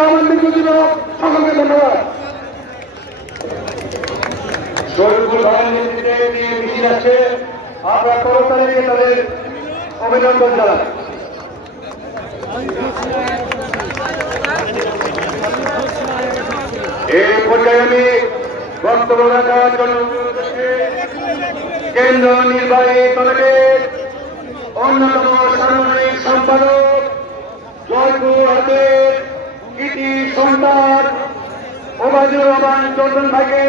রহমান বিদ্যুৎ সকলকে ধন্যবাদ। আমরা কর্মচারীকে তাদের অভিনন্দন জানাই এই পর্যায়ে কেন্দ্র নির্বাহী কমিটির অন্যতম ওবায়দুর রহমান চন্দন ভাইকে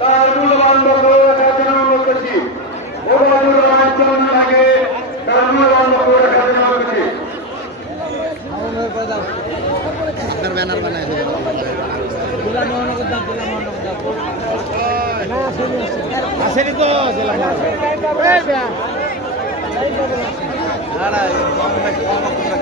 তার মূল্যবান বক্তব্য রাখার জন্য অনুরোধ করছি ওবায়দুর রহমান চন্দন ভাইকে তার মূল্যবান বক্তব্য রাখার জন্য অনুরোধ করছি ব্যানার বানায় আসেনি তো বছরে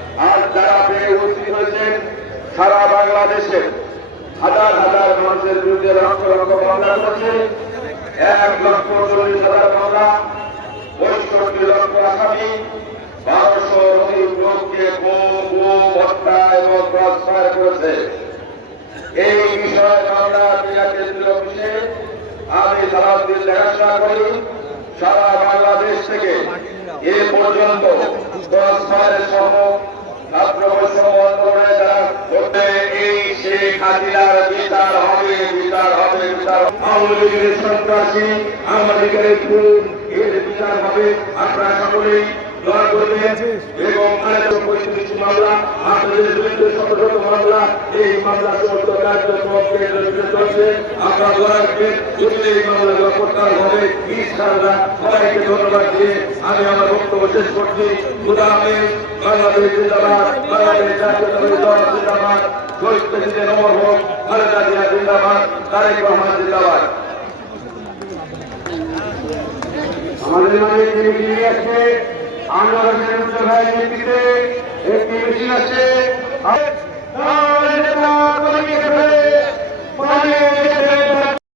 বাংলাদেশে হাজার হাজার মানুষের বিরুদ্ধে লক্ষ লক্ষ মামলা করেছে। এক লক্ষ চল্লিশ হাজার মামলা, পঁয়ষট্টি লক্ষ আসামি, বারোশো অধিক লোককে হত্যা এবং প্রশ্রয় করেছে। এই বিষয়ে আমরা ক্রীড়া কেন্দ্রীয় অফিসে আমি সারাদিন দেখাশোনা করি। সারা বাংলাদেশ থেকে এ পর্যন্ত দশ মায়ের সহ ছাত্র শেখ বিচার হবে বিচার হবে বিচার আমাদের এর বিচার হবে। আপনারা সকলেই দয়া করবেন পঁয়ত্রিশ মামলা আপনাদের বিরুদ্ধে শত শত মামলা, এই মামলা সমস্ত কার্যক্রম কেন্দ্রে চলছে। আপনারা রাখবেন যদি এই মামলাগুলো প্রত্যাহার হবে ইনশাআল্লাহ সবাইকে ধন্যবাদ দিয়ে আমি আমার বক্তব্য শেষ করছি। খুদা হাফেজ, বাংলাদেশ জিন্দাবাদ, বাংলাদেশ জাতীয়তাবাদী দল জিন্দাবাদ, শহীদ প্রেসিডেন্ট অমর হোক, খালেদা জিয়া জিন্দাবাদ, তারেক রহমান জিন্দাবাদ। আমাদের মাঝে যে মিছিল আছে আমরা নেতৃত্বে মিছিল আছে।